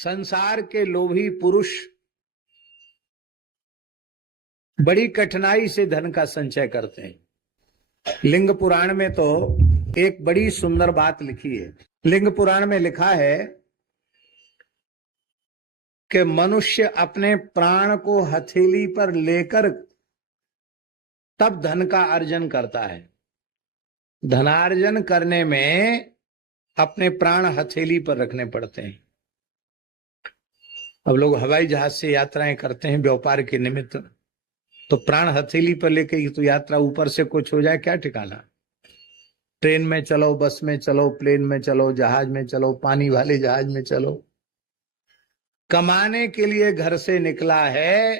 संसार के लोभी पुरुष बड़ी कठिनाई से धन का संचय करते हैं। लिंग पुराण में तो एक बड़ी सुंदर बात लिखी है। लिंग पुराण में लिखा है कि मनुष्य अपने प्राण को हथेली पर लेकर तब धन का अर्जन करता है। धनार्जन करने में अपने प्राण हथेली पर रखने पड़ते हैं। अब लोग हवाई जहाज से यात्राएं करते हैं व्यापार के निमित्त, तो प्राण हथेली पर लेके तो यात्रा ऊपर से कुछ हो जाए क्या ठिकाना। ट्रेन में चलो, बस में चलो, प्लेन में चलो, जहाज में चलो, पानी वाले जहाज में चलो, कमाने के लिए घर से निकला है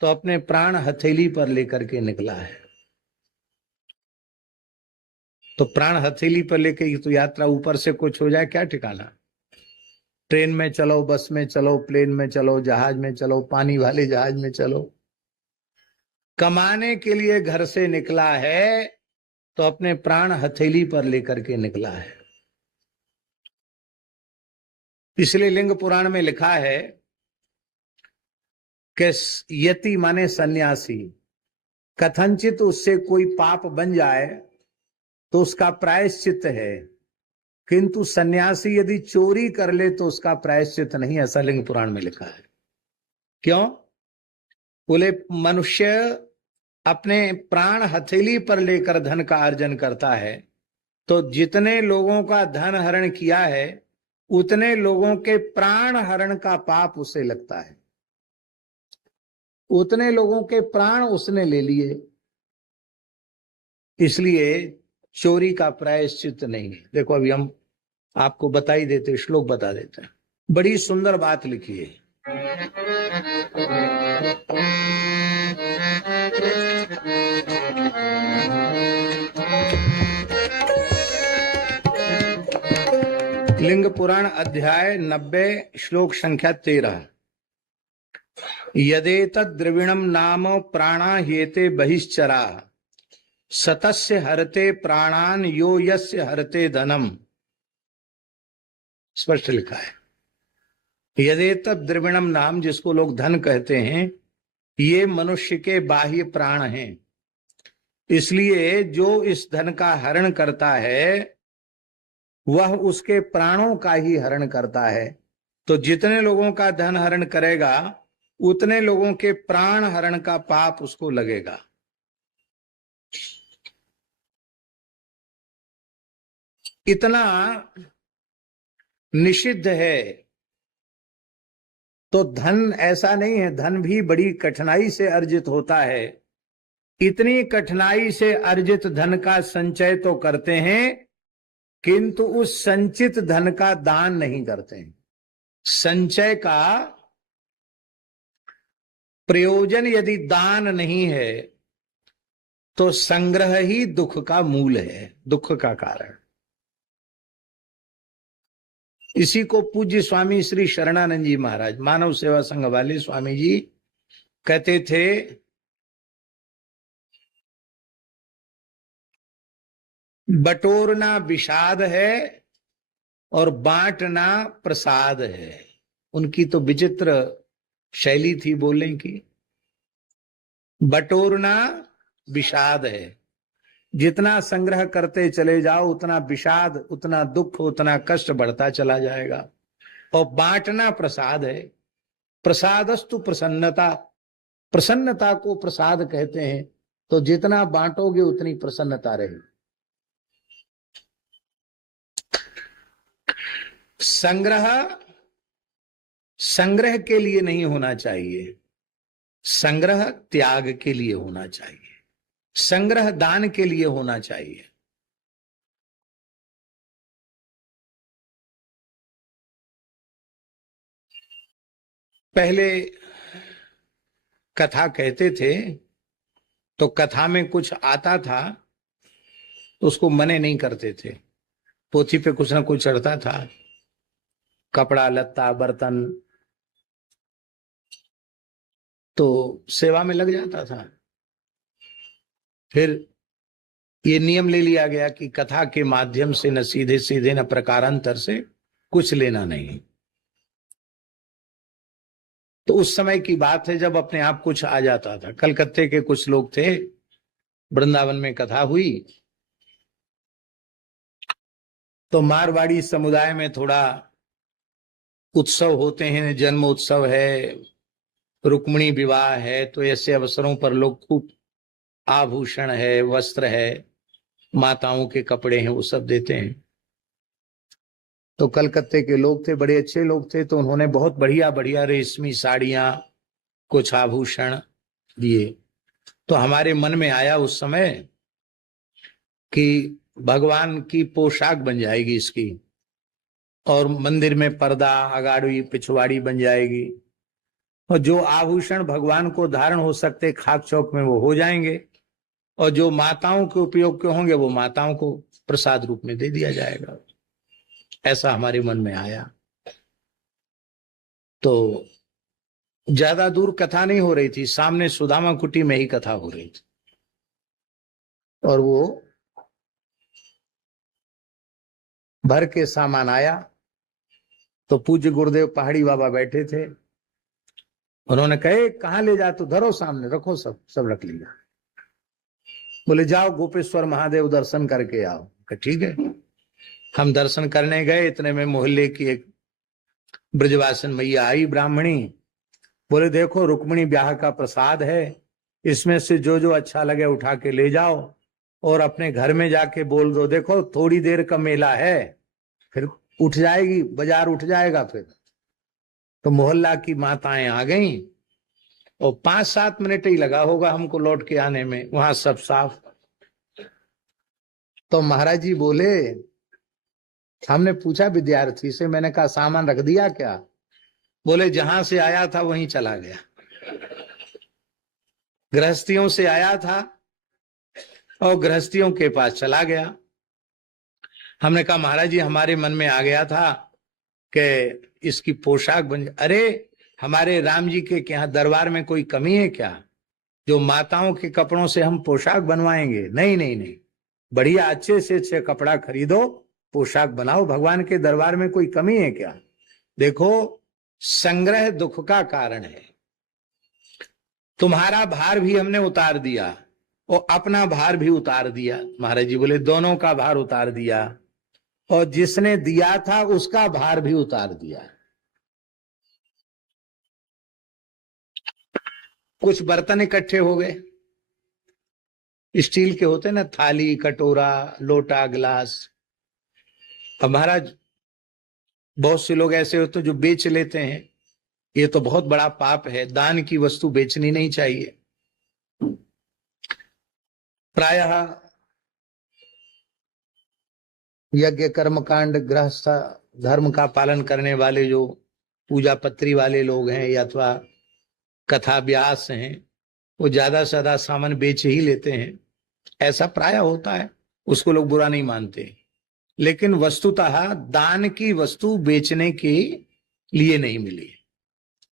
तो अपने प्राण हथेली पर लेकर के निकला है। तो प्राण हथेली पर लेके तो यात्रा ऊपर से कुछ हो जाए क्या ठिकाना। ट्रेन में चलो, बस में चलो, प्लेन में चलो, जहाज में चलो, पानी वाले जहाज में चलो, कमाने के लिए घर से निकला है तो अपने प्राण हथेली पर लेकर के निकला है। इसलिए लिंग पुराण में लिखा है कि यति माने सन्यासी, कथनचित उससे कोई पाप बन जाए तो उसका प्रायश्चित है, किंतु सन्यासी यदि चोरी कर ले तो उसका प्रायश्चित नहीं। ऐसा लिंग पुराण में लिखा है। क्यों? बोले मनुष्य अपने प्राण हथेली पर लेकर धन का अर्जन करता है तो जितने लोगों का धन हरण किया है उतने लोगों के प्राण हरण का पाप उसे लगता है। उतने लोगों के प्राण उसने ले लिए, इसलिए चोरी का प्रायश्चित नहीं है। देखो अभी हम आपको बता ही देते, श्लोक बता देते हैं। बड़ी सुंदर बात लिखी है। लिंग पुराण अध्याय 90 श्लोक संख्या 13। यदेतद् द्रविणम नाम प्राणा ह्येते बहिश्चरा सतस्य हरते प्राणान यो यस्य हरते धनम। स्पष्ट लिखा है। यदेतद् द्रविणम नाम, जिसको लोग धन कहते हैं, ये मनुष्य के बाह्य प्राण हैं। इसलिए जो इस धन का हरण करता है वह उसके प्राणों का ही हरण करता है। तो जितने लोगों का धन हरण करेगा उतने लोगों के प्राण हरण का पाप उसको लगेगा। इतना निषिद्ध है। तो धन ऐसा नहीं है, धन भी बड़ी कठिनाई से अर्जित होता है। इतनी कठिनाई से अर्जित धन का संचय तो करते हैं, किंतु उस संचित धन का दान नहीं करते हैं। संचय का प्रयोजन यदि दान नहीं है तो संग्रह ही दुख का मूल है, दुख का कारण। इसी को पूज्य स्वामी श्री शरणानंद जी महाराज, मानव सेवा संघ वाले स्वामी जी, कहते थे बटोरना विषाद है और बांटना प्रसाद है। उनकी तो विचित्र शैली थी बोलने की। बटोरना विषाद है, जितना संग्रह करते चले जाओ उतना विषाद, उतना दुख, उतना कष्ट बढ़ता चला जाएगा। और बांटना प्रसाद है। प्रसादस्तु प्रसन्नता, प्रसन्नता को प्रसाद कहते हैं। तो जितना बांटोगे उतनी प्रसन्नता रहेगी। संग्रह के लिए नहीं होना चाहिए, संग्रह त्याग के लिए होना चाहिए, संग्रह दान के लिए होना चाहिए। पहले कथा कहते थे तो कथा में कुछ आता था तो उसको मने नहीं करते थे। पोथी पे कुछ ना कुछ चढ़ता था, कपड़ा लत्ता बर्तन, तो सेवा में लग जाता था। फिर ये नियम ले लिया गया कि कथा के माध्यम से न सीधे सीधे न प्रकारांतर से कुछ लेना नहीं। तो उस समय की बात है जब अपने आप कुछ आ जाता था। कलकत्ते के कुछ लोग थे, वृंदावन में कथा हुई तो मारवाड़ी समुदाय में थोड़ा उत्सव होते हैं, जन्म उत्सव है, रुक्मिणी विवाह है, तो ऐसे अवसरों पर लोग खूब आभूषण है, वस्त्र है, माताओं के कपड़े हैं, वो सब देते हैं। तो कलकत्ते के लोग थे, बड़े अच्छे लोग थे, तो उन्होंने बहुत बढ़िया बढ़िया रेशमी साड़ियां, कुछ आभूषण दिए। तो हमारे मन में आया उस समय कि भगवान की पोशाक बन जाएगी इसकी, और मंदिर में पर्दा, अगाड़ी, पिछवाड़ी बन जाएगी, और जो आभूषण भगवान को धारण हो सकते खाक चौक में वो हो जाएंगे, और जो माताओं के उपयोग के होंगे वो माताओं को प्रसाद रूप में दे दिया जाएगा। ऐसा हमारे मन में आया। तो ज्यादा दूर कथा नहीं हो रही थी, सामने सुदामा कुटी में ही कथा हो रही थी। और वो भर के सामान आया तो पूज्य गुरुदेव पहाड़ी बाबा बैठे थे। उन्होंने कहे कहाँ ले जा, तो धरो सामने रखो, सब रख लिया। बोले जाओ गोपेश्वर महादेव दर्शन करके आओ। ठीक है। हम दर्शन करने गए, इतने में मोहल्ले की एक ब्रजवासन मैया आई, ब्राह्मणी। बोले देखो रुक्मिणी ब्याह का प्रसाद है, इसमें से जो जो अच्छा लगे उठा के ले जाओ, और अपने घर में जाके बोल दो देखो थोड़ी देर का मेला है, फिर उठ जाएगी, बाजार उठ जाएगा फिर। तो मोहल्ला की माताएं आ गईं और 5-7 मिनट ही लगा होगा हमको लौट के आने में, वहां सब साफ। तो महाराज जी बोले, हमने पूछा विद्यार्थी से, मैंने कहा सामान रख दिया क्या? बोले जहां से आया था वहीं चला गया, गृहस्थियों से आया था और गृहस्थियों के पास चला गया। हमने कहा महाराज जी हमारे मन में आ गया था कि इसकी पोशाक बन, अरे हमारे राम जी के यहाँ दरबार में कोई कमी है क्या जो माताओं के कपड़ों से हम पोशाक बनवाएंगे? नहीं नहीं नहीं, बढ़िया अच्छे से अच्छे कपड़ा खरीदो, पोशाक बनाओ। भगवान के दरबार में कोई कमी है क्या? देखो संग्रह दुख का कारण है। तुम्हारा भार भी हमने उतार दिया और अपना भार भी उतार दिया। महाराज जी बोले दोनों का भार उतार दिया, और जिसने दिया था उसका भार भी उतार दिया। कुछ बर्तन इकट्ठे हो गए, स्टील के होते ना, थाली, कटोरा, लोटा, गिलास। अब महाराज बहुत से लोग ऐसे होते जो बेच लेते हैं, ये तो बहुत बड़ा पाप है, दान की वस्तु बेचनी नहीं चाहिए। प्रायः यज्ञ कर्मकांड गृहस्थ धर्म का पालन करने वाले जो पूजा पत्री वाले लोग हैं या अथवा कथा व्यास हैं, वो ज्यादा से ज्यादा सामान बेच ही लेते हैं, ऐसा प्राय होता है, उसको लोग बुरा नहीं मानते। लेकिन वस्तुतः दान की वस्तु बेचने के लिए नहीं मिली।